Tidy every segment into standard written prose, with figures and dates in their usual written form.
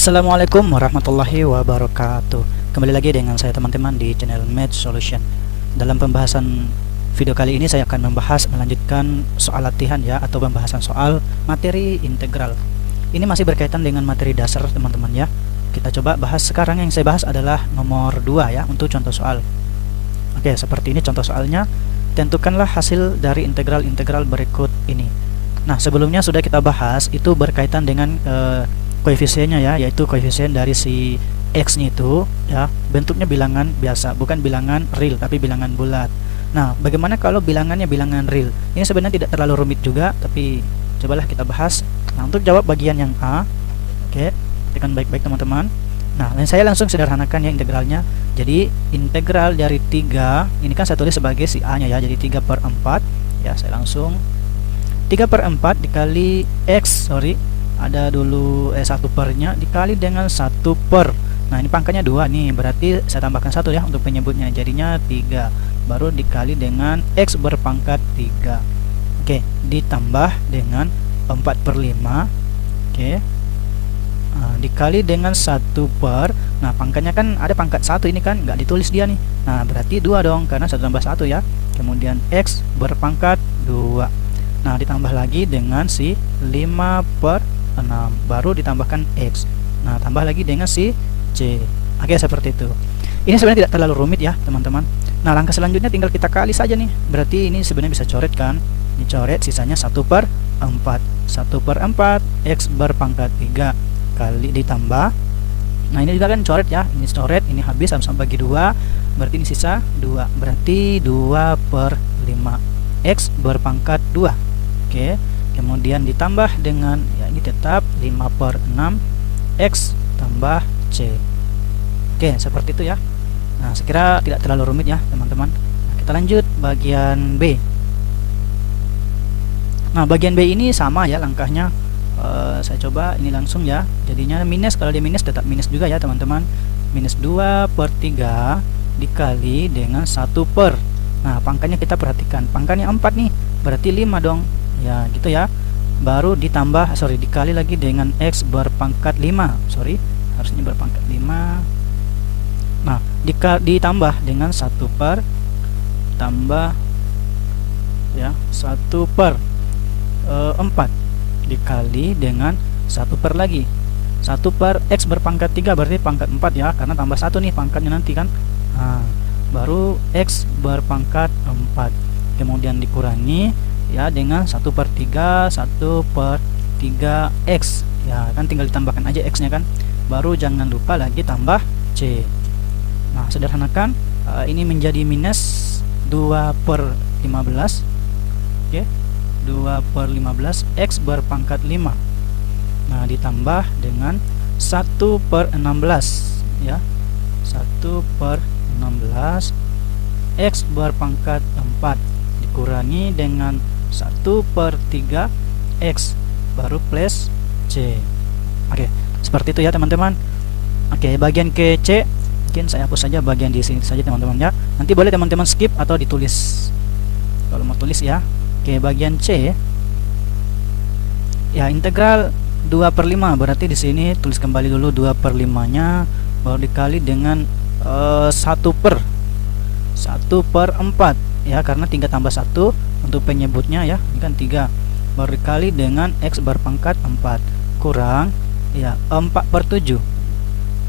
Assalamualaikum warahmatullahi wabarakatuh. Kembali lagi dengan saya teman-teman di channel Math Solution. Dalam pembahasan video kali ini saya akan melanjutkan soal latihan ya, atau pembahasan soal materi integral. Ini masih berkaitan dengan materi dasar teman-teman ya. Kita coba bahas sekarang. Yang saya bahas adalah nomor 2 ya, untuk contoh soal. Oke, seperti ini contoh soalnya. Tentukanlah hasil dari integral-integral berikut ini. Nah, sebelumnya sudah kita bahas, itu berkaitan dengan koefisiennya ya, yaitu koefisien dari si x nya itu ya, bentuknya bilangan biasa, bukan bilangan real tapi bilangan bulat. Nah, bagaimana kalau bilangannya bilangan real? Ini sebenarnya tidak terlalu rumit juga, tapi cobalah kita bahas. Nah, untuk jawab bagian yang A, oke, tekan baik-baik teman-teman. Nah, dan saya langsung sederhanakan ya integralnya. Jadi integral dari 3, ini kan saya tulis sebagai si A nya ya, jadi 3/4 ya. Saya langsung 3/4 dikali x, ada dulu 1 pernya, dikali dengan 1 per. Nah, ini pangkatnya 2 nih, berarti saya tambahkan 1 ya untuk penyebutnya, jadinya 3. Baru dikali dengan x berpangkat 3. Oke, ditambah dengan 4/5. Oke. Nah, dikali dengan 1 per. Nah, pangkatnya kan ada pangkat 1, ini kan nggak ditulis dia nih. Nah, berarti 2 dong, karena 1 tambah 1 ya. Kemudian x berpangkat 2. Nah, ditambah lagi dengan si 5/6, baru ditambahkan x. Nah, tambah lagi dengan si c. Oke, seperti itu. Ini sebenarnya tidak terlalu rumit ya teman-teman. Nah, langkah selanjutnya tinggal kita kali saja nih. Berarti ini sebenarnya bisa coret kan. Dicoret, sisanya 1/4. 1/4 x berpangkat 3 kali ditambah. Nah, ini juga kan coret ya. Ini coret, ini habis sama-sama bagi 2. Berarti ini sisa 2. Berarti 2/5 x berpangkat 2. Oke. Kemudian ditambah dengan ya, ini tetap 5/6 x tambah c. Oke, seperti itu ya. Nah, sekira tidak terlalu rumit ya teman-teman. Nah, kita lanjut bagian B. Nah, bagian B ini sama ya langkahnya. Saya coba ini langsung ya. Jadinya minus, kalau dia minus tetap minus juga ya teman-teman. Minus 2/3 dikali dengan 1 per. Nah, pangkatnya kita perhatikan, pangkatnya 4 nih, berarti 5 dong ya, gitu ya. Baru ditambah, dikali lagi dengan x berpangkat 5, harusnya berpangkat 5. Nah, ditambah dengan 1 per, tambah ya 1/4 dikali dengan 1 per lagi. 1 per x berpangkat 3 berarti pangkat 4 ya, karena tambah 1 nih pangkatnya nanti kan. Nah, baru x berpangkat 4, kemudian dikurangi ya dengan 1/3, 1/3x ya, kan tinggal ditambahkan aja x nya kan. Baru jangan lupa lagi tambah c. Nah, sederhanakan, ini menjadi minus 2/15. Oke, 2/15 x berpangkat 5. Nah, ditambah dengan 1/16 ya, 1/16 x berpangkat 4 dikurangi dengan 1/3 x, baru plus c. Oke, seperti itu ya teman-teman. Oke, bagian ke c mungkin saya hapus saja bagian di sini saja teman-teman ya. Nanti boleh teman-teman skip atau ditulis kalau mau tulis ya. Oke, bagian c ya, integral 2/5, berarti di sini tulis kembali dulu 2/5 nya, baru dikali dengan 1/4 ya, karena 3 tambah 1 untuk penyebutnya ya, ini kan 3, baru dikali dengan x berpangkat 4 kurang ya 4/7.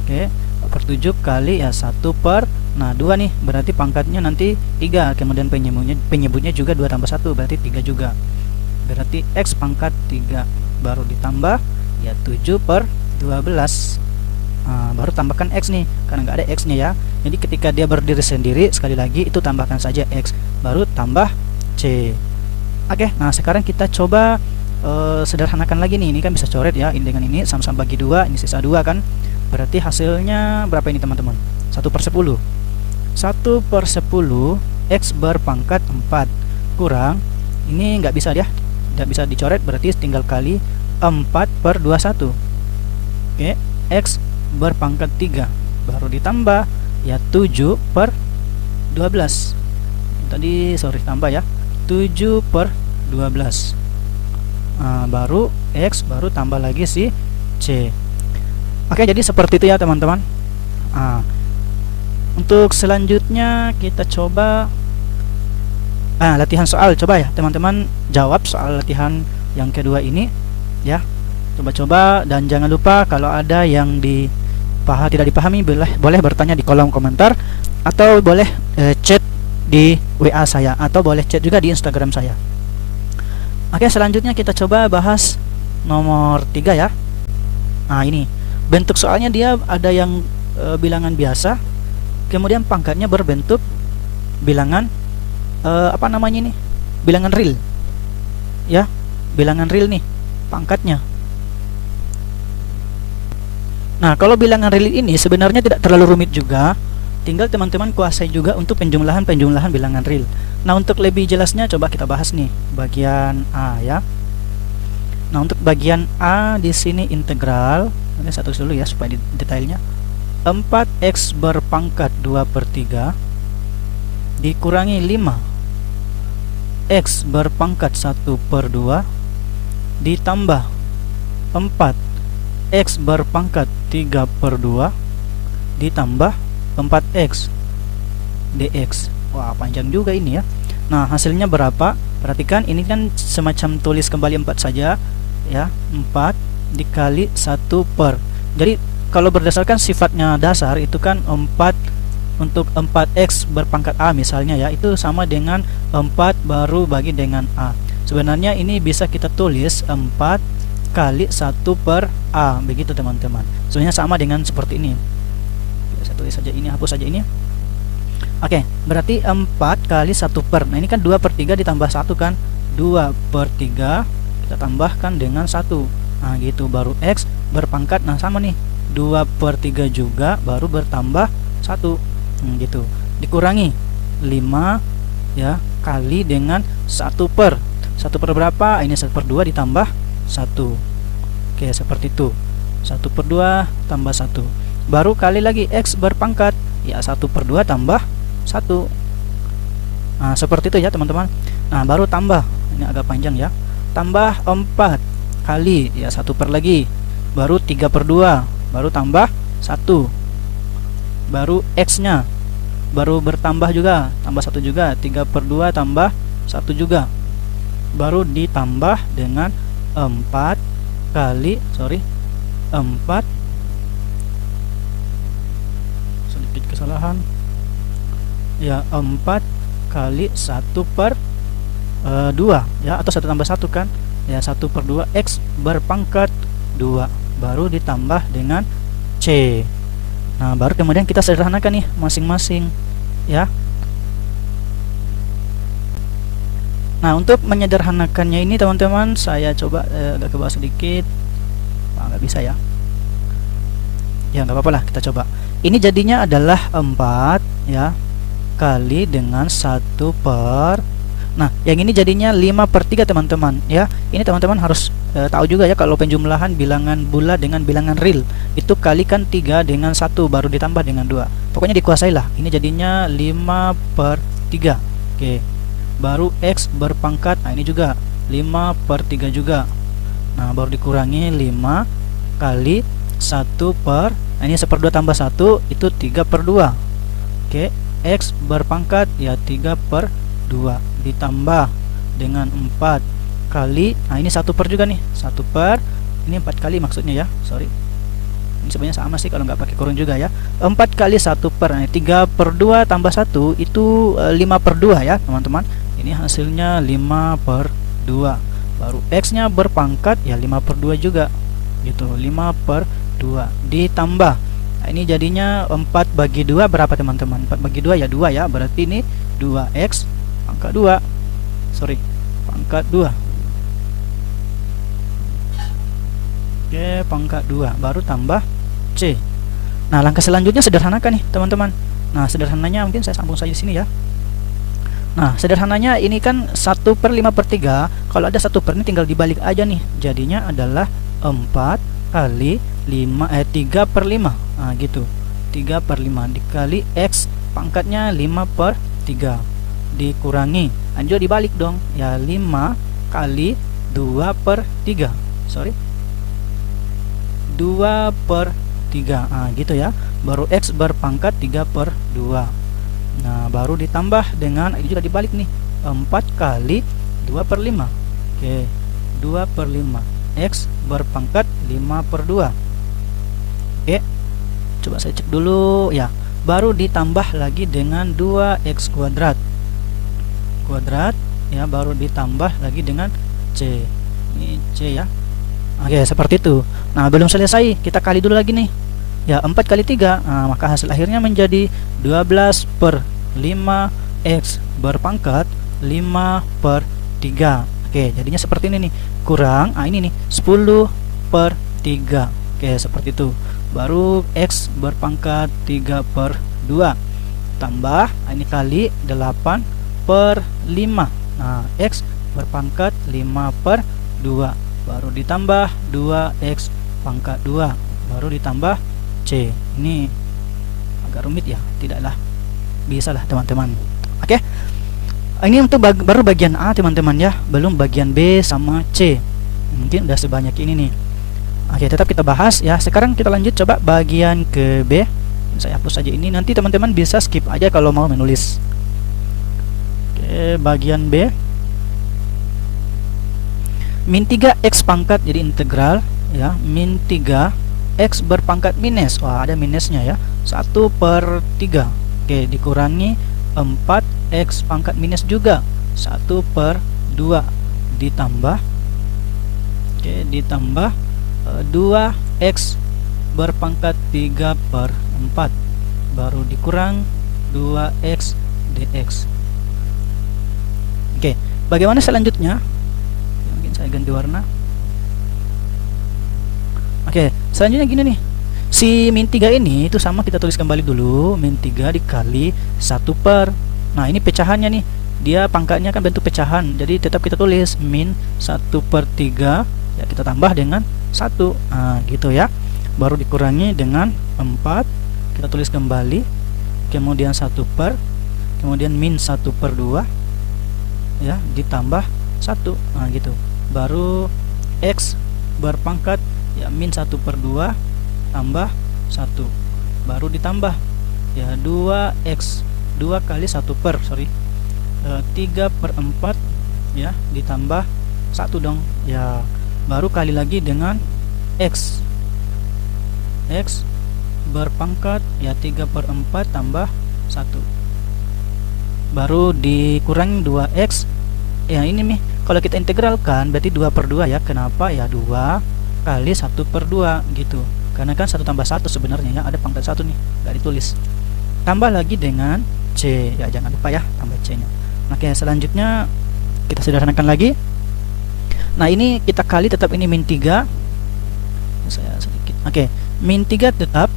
Oke, 4/7 kali ya 1 per, nah 2 nih, berarti pangkatnya nanti 3, kemudian penyebutnya juga 2 tambah 1 berarti 3 juga, berarti x pangkat 3, baru ditambah ya 7/12. Nah, baru tambahkan x nih, karena nggak ada x nya ya. Jadi ketika dia berdiri sendiri, sekali lagi itu tambahkan saja x, baru tambah c. Oke, nah sekarang kita coba sederhanakan lagi nih. Ini kan bisa coret ya, ini dengan ini sama-sama bagi 2, ini sisa 2 kan. Berarti hasilnya berapa ini teman-teman? 1/10. 1/10 x berpangkat 4 kurang, ini nggak bisa ya, tidak bisa dicoret, berarti tinggal kali 4/21. Oke, x berpangkat 3, baru ditambah ya 7/12. Tadi tambah ya 7/12. Baru x, baru tambah lagi si c. Oke, jadi seperti itu ya teman-teman. Untuk selanjutnya kita coba latihan soal. Coba ya teman-teman jawab soal latihan yang kedua ini ya. Coba-coba, dan jangan lupa kalau ada yang tidak dipahami boleh bertanya di kolom komentar, atau boleh chat di WA saya, atau boleh chat juga di Instagram saya. Oke, selanjutnya kita coba bahas nomor 3 ya. Ini bentuk soalnya dia ada yang bilangan biasa, kemudian pangkatnya berbentuk bilangan bilangan real ya, bilangan real nih pangkatnya. Nah, kalau bilangan real ini sebenarnya tidak terlalu rumit juga, tinggal teman-teman kuasai juga untuk penjumlahan bilangan real. Nah, untuk lebih jelasnya coba kita bahas nih bagian A ya. Nah, untuk bagian A di sini integral, ini satu dulu ya supaya detailnya. 4x berpangkat 2/3 dikurangi 5x berpangkat 1/2 ditambah 4x berpangkat 3/2 ditambah 4x dx. Wah, panjang juga ini ya. Nah, hasilnya berapa? Perhatikan, ini kan semacam tulis kembali 4 saja ya. 4 dikali 1 per. Jadi kalau berdasarkan sifatnya dasar itu kan 4 untuk 4x berpangkat A misalnya ya, itu sama dengan 4 baru bagi dengan A. Sebenarnya ini bisa kita tulis 4 kali 1 per A, begitu teman-teman. Sebenarnya sama dengan seperti ini. Saya tulis saja ini, hapus saja ini. Oke, berarti 4 kali 1 per. Nah, ini kan 2/3 ditambah 1 kan. 2/3 kita tambahkan dengan 1. Nah, gitu, baru X berpangkat. Nah, sama nih, 2/3 juga baru bertambah 1. Gitu. Dikurangi 5 ya, kali dengan 1 per. 1 per berapa? Ini 1/2 ditambah 1. Oke, seperti itu. 1/2 tambah 1. Baru kali lagi X berpangkat. Ya, 1/2 tambah 1. Nah, seperti itu ya teman-teman. Nah, baru tambah. Ini agak panjang ya. Tambah 4 kali ya 1 per lagi. Baru 3/2. Baru tambah 1. Baru X nya baru bertambah juga, tambah 1 juga. 3/2 tambah 1 juga. Baru ditambah dengan 4 sedikit kesalahan ya, 4 kali 1/2 ya, atau 1 tambah 1 kan ya, 1/2 X berpangkat 2 baru ditambah dengan C. Nah, baru kemudian kita sederhanakan nih masing-masing ya. Nah, untuk menyederhanakannya ini teman-teman, saya coba agak ke bawah sedikit. Nggak bisa ya. Ya, nggak apa-apa lah, kita coba. Ini jadinya adalah 4 ya kali dengan 1 per. Nah, yang ini jadinya 5/3 teman-teman ya. Ini teman-teman harus tahu juga ya, kalau penjumlahan bilangan bulat dengan bilangan real itu kalikan 3 dengan 1 baru ditambah dengan 2. Pokoknya dikuasai lah. Ini jadinya 5/3. Oke. Baru X berpangkat. Nah, ini juga 5/3 juga. Nah, baru dikurangi 5 kali 1 per. Nah, ini 1/2 tambah 1 itu 3/2. Oke. X berpangkat ya 3/2 ditambah dengan 4 kali, nah ini 1 per juga nih, 1 per, ini 4 kali maksudnya ya, sorry, ini sebenarnya sama sih kalau nggak pakai kurung juga ya. 4 kali 1 per, nah 3/2 tambah 1 itu 5/2 ya teman-teman. Ini hasilnya 5/2. Baru X nya berpangkat ya 5/2 juga gitu, 5/2 ditambah. Nah, ini jadinya 4 bagi 2 berapa teman-teman? 4 bagi 2 ya 2 ya, berarti ini 2X pangkat 2. Sorry, pangkat 2. Oke, pangkat 2 baru tambah C. Nah, langkah selanjutnya sederhanakan nih teman-teman. Nah, sederhananya mungkin saya sambung saja di sini ya. Nah, sederhananya ini kan 1/5/3. Kalau ada 1 per ini tinggal dibalik aja nih. Jadinya adalah 4 kali 3/5. Nah, gitu. 3/5 dikali X pangkatnya 5/3 dikurangi, lanjut dibalik dong ya, 5 kali 2/3. Sorry, 2/3 3. Gitu ya. Baru X berpangkat 3 per 2. Nah, baru ditambah dengan, ini juga dibalik nih, 4 kali 2 per 5. Oke, 2 per 5. X berpangkat 5 per 2. Oke, coba saya cek dulu ya. Baru ditambah lagi dengan 2x kuadrat ya, baru ditambah lagi dengan C. Ini C ya. Oke, seperti itu. Nah, belum selesai, kita kali dulu lagi nih ya. 4 kali 3, maka hasil akhirnya menjadi 12 per 5x berpangkat 5 per 3. Oke, jadinya seperti ini nih. Kurang, ini nih 10 per 3. Oke, seperti itu. Baru X berpangkat 3 per 2 tambah, ini kali 8 per 5. Nah, X berpangkat 5 per 2, baru ditambah 2X pangkat 2, baru ditambah C. Ini agak rumit ya, tidaklah, bisa lah teman-teman. Oke, ini untuk baru bagian A teman-teman ya, belum bagian B sama C. Mungkin udah sebanyak ini nih. Oke, tetap kita bahas ya. Sekarang kita lanjut coba bagian ke B. Saya hapus saja ini, nanti teman-teman bisa skip aja kalau mau menulis. Oke, bagian B. Min 3x pangkat, jadi integral ya. Min 3 x berpangkat minus, wah ada minusnya ya, 1 per 3. Oke, dikurangi 4x pangkat minus juga, 1 per 2 ditambah, oke, ditambah 2x berpangkat 3 per 4, baru dikurang 2x dx. Oke, bagaimana selanjutnya? Mungkin saya ganti warna. Oke, selanjutnya gini nih. Si min 3 ini itu sama, kita tulis kembali dulu. Min 3 dikali 1 per. Nah, ini pecahannya nih. Dia pangkatnya kan bentuk pecahan, jadi tetap kita tulis min 1 per 3 ya, kita tambah dengan 1. Nah, gitu ya. Baru dikurangi dengan 4, kita tulis kembali, kemudian 1 per, kemudian min 1 per 2 ya, ditambah 1. Nah, gitu. Baru X berpangkat ya, min 1 per 2 tambah 1, baru ditambah ya 2x, 2 kali 1 per 3 per 4 ya, ditambah 1 dong ya, baru kali lagi dengan X berpangkat ya 3 per 4 tambah 1, baru dikurangi 2x ya. Ini nih kalau kita integralkan berarti 2 per 2 ya. Kenapa ya? 2 kali 1 per 2 gitu, karena kan 1 tambah 1 sebenarnya ya, ada pangkat 1 nih, nggak ditulis. Tambah lagi dengan C ya, jangan lupa ya, tambah C nya. Oke, selanjutnya kita sederhanakan lagi. Nah, ini kita kali tetap, ini min 3 saya sedikit. Oke, min 3 tetap,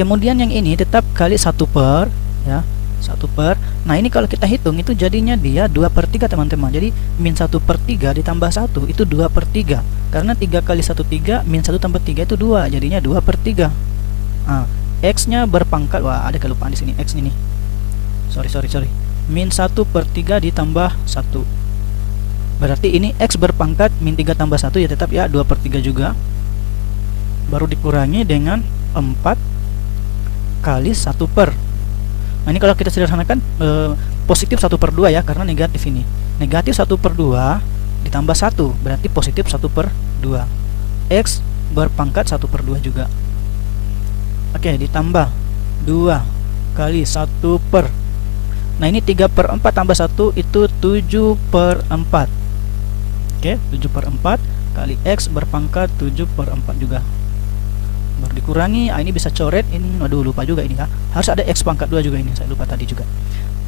kemudian yang ini tetap kali 1 per ya, 1 per. Nah, ini kalau kita hitung itu jadinya dia 2 per 3 teman-teman. Jadi min 1 per 3 ditambah 1 itu 2 per 3, karena 3 kali 1 3, min 1 tambah 3 itu 2, jadinya 2 per 3. Nah, X nya berpangkat, wah ada kelupaan di sini, X ini sorry, min 1 per 3 ditambah 1, berarti ini X berpangkat min 3 tambah 1 ya, tetap ya 2 per 3 juga, baru dikurangi dengan 4 kali 1 per. Nah, ini kalau kita sederhanakan positif 1 per 2 ya, karena negatif ini. Negatif 1 per 2 ditambah 1 berarti positif 1 per 2. X berpangkat 1 per 2 juga. Oke, ditambah 2 kali 1 per. Nah, ini 3 per 4 tambah 1 itu 7 per 4. Oke, 7 per 4 kali X berpangkat 7 per 4 juga, baru dikurangi. Ini bisa coret ini, waduh lupa juga ini ya, harus ada X pangkat 2 juga, ini saya lupa tadi juga.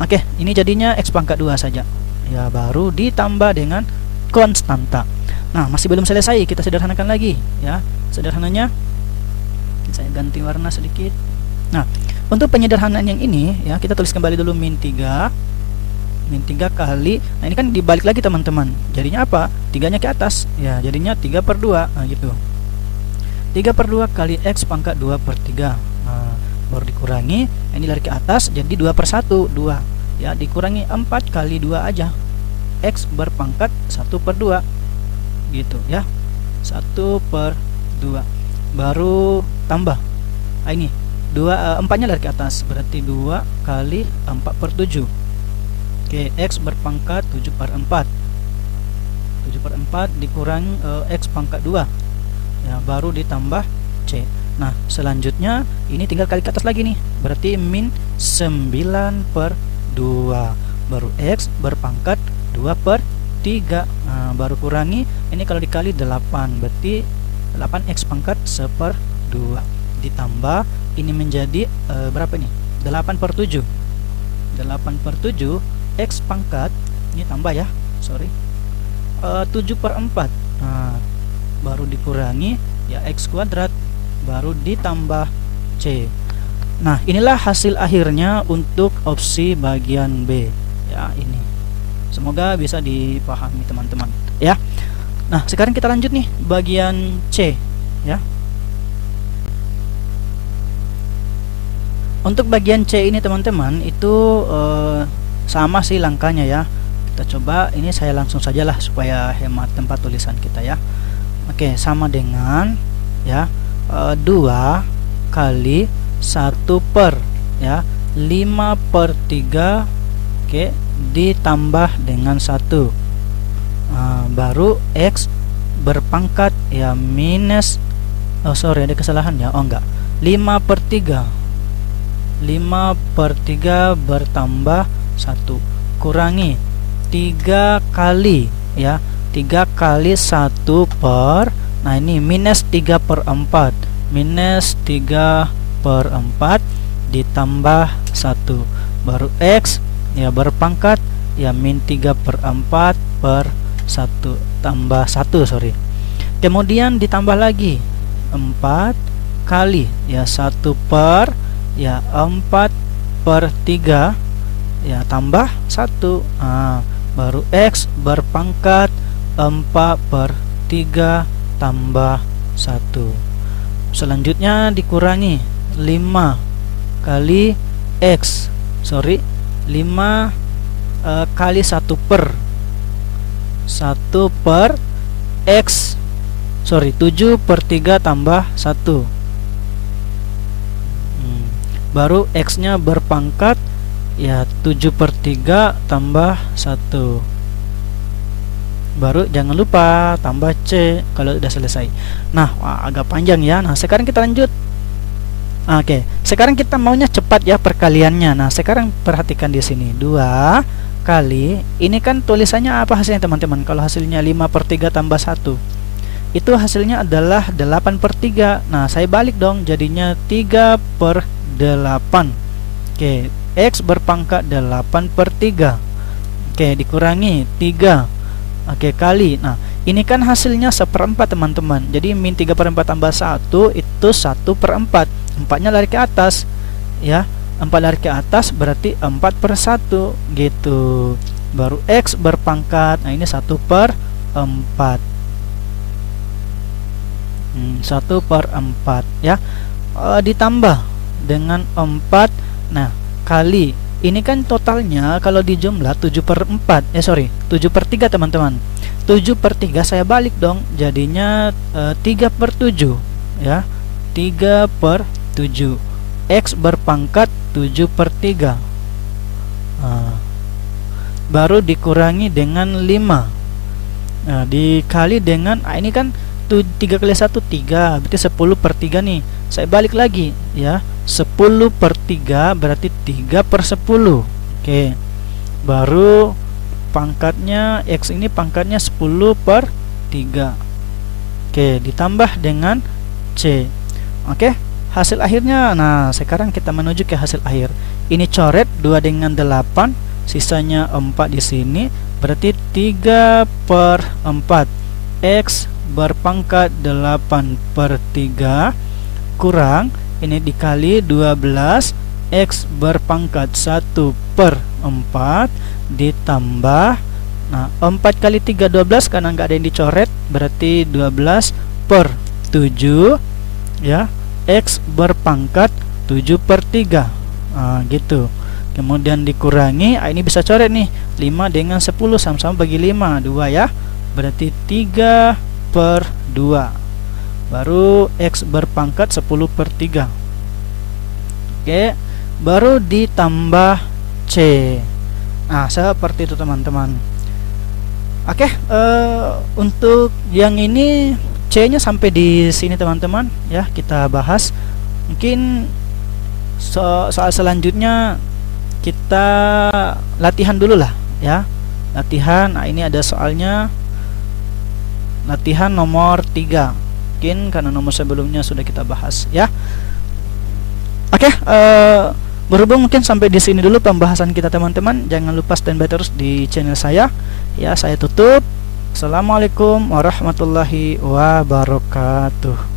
Oke, ini jadinya X pangkat 2 saja ya, baru ditambah dengan konstanta. Nah, masih belum selesai, kita sederhanakan lagi ya. Sederhananya saya ganti warna sedikit. Nah, untuk penyederhanaan yang ini ya, kita tulis kembali dulu min 3 kali, nah ini kan dibalik lagi teman-teman, jadinya apa? 3 nya ke atas ya, jadinya 3 per 2. Nah, gitu. 3 per 2 kali X pangkat 2 per 3. Nah, baru dikurangi, ini lari ke atas jadi 2 per 1, 2 ya, dikurangi 4 kali 2 aja, X berpangkat 1 per 2 gitu ya, 1 per 2, baru tambah. Ini 4-nya lari ke atas, berarti 2 kali 4 per 7. Oke, X berpangkat 7 per 4. 7 per 4 dikurangi X pangkat 2 ya, baru ditambah C. Nah selanjutnya ini tinggal kali ke atas lagi nih, berarti min 9 per 2, baru X berpangkat 2 per 3. Nah, baru kurangi, ini kalau dikali 8, berarti 8X pangkat 1/2 ditambah ini menjadi berapa nih, 8 per 7. 8 per 7 X pangkat, ini tambah ya, sorry, 7 per 4. Nah, baru dikurangi ya X kuadrat, baru ditambah C. Nah inilah hasil akhirnya untuk opsi bagian B ya. Ini semoga bisa dipahami teman-teman ya. Nah sekarang kita lanjut nih bagian C ya. Untuk bagian C ini teman-teman itu sama sih langkahnya ya. Kita coba, ini saya langsung sajalah supaya hemat tempat tulisan kita ya. Oke, sama dengan ya 2 kali 1 per ya 5 per 3, oke, ditambah dengan 1. Baru X berpangkat ya minus, sorry ada kesalahan ya, enggak, 5 per 3. 5 per 3 bertambah 1, kurangi 3 kali ya, 3 kali 1 per, nah ini minus 3 per 4, minus 3 per 4 ditambah 1, baru X ya berpangkat ya min 3 per 4 per 1 tambah 1, sorry. Kemudian ditambah lagi 4 kali ya 1 per ya 4 per 3 ya tambah 1, baru X berpangkat 4 per 3 tambah 1. Selanjutnya dikurangi 5 kali X, sorry, 5 kali 1 per X, sorry, 7 per 3 tambah 1. Baru X nya berpangkat ya 7 per 3 tambah 1. Baru jangan lupa tambah C kalau sudah selesai. Nah agak panjang ya. Nah sekarang kita lanjut. Oke, sekarang kita maunya cepat ya perkaliannya. Nah sekarang perhatikan di sini 2 kali, ini kan tulisannya apa hasilnya teman-teman? Kalau hasilnya 5 per 3 tambah 1, itu hasilnya adalah 8 per 3. Nah saya balik dong, jadinya 3 per 8. Oke, X berpangkat 8 per 3. Oke, dikurangi 3. Oke, kali. Nah ini kan hasilnya 1/4 teman-teman. Jadi min 3 per 4 tambah 1 itu 1 per 4. 4-nya lari ke atas ya, 4 lari ke atas berarti 4 per 1 gitu. Baru X berpangkat, nah ini 1 per 4. 1 per 4 ya, ditambah dengan 4. Nah kali, ini kan totalnya kalau dijumlah 7 per 4, sorry 7 per 3 teman-teman. 7 per 3 saya balik dong, jadinya 3 per 7 ya, 3 per 7. X berpangkat 7 per 3, baru dikurangi dengan 5. Nah dikali dengan, ini kan 3 kali 1 3, berarti 10 per 3 nih. Saya balik lagi ya, 10 per 3 berarti 3 per 10. Oke, baru pangkatnya X ini pangkatnya 10 per 3. Oke, ditambah dengan C. Oke, hasil akhirnya. Nah sekarang kita menuju ke hasil akhir. Ini coret 2 dengan 8, sisanya 4 di sini, berarti 3 per 4. X berpangkat 8 per 3 kurang, ini dikali 12, X berpangkat 1 per 4 ditambah, nah 4 kali 3 12 karena nggak ada yang dicoret, berarti 12 per 7 ya, X berpangkat 7 per 3, gitu. Kemudian dikurangi, ini bisa coret nih, 5 dengan 10 sama-sama bagi 5, 2 ya, berarti 3 per 2. baru X berpangkat 10/3. Oke, baru ditambah C. Nah, seperti itu teman-teman. Oke, untuk yang ini C-nya sampai di sini teman-teman ya, kita bahas. Mungkin soal selanjutnya kita latihan dulu lah ya. Latihan, nah ini ada soalnya, latihan nomor 3. Mungkin karena nomor sebelumnya sudah kita bahas ya. Oke, berhubung mungkin sampai di sini dulu pembahasan kita teman-teman. Jangan lupa standby terus di channel saya ya. Saya tutup. Assalamualaikum warahmatullahi wabarakatuh.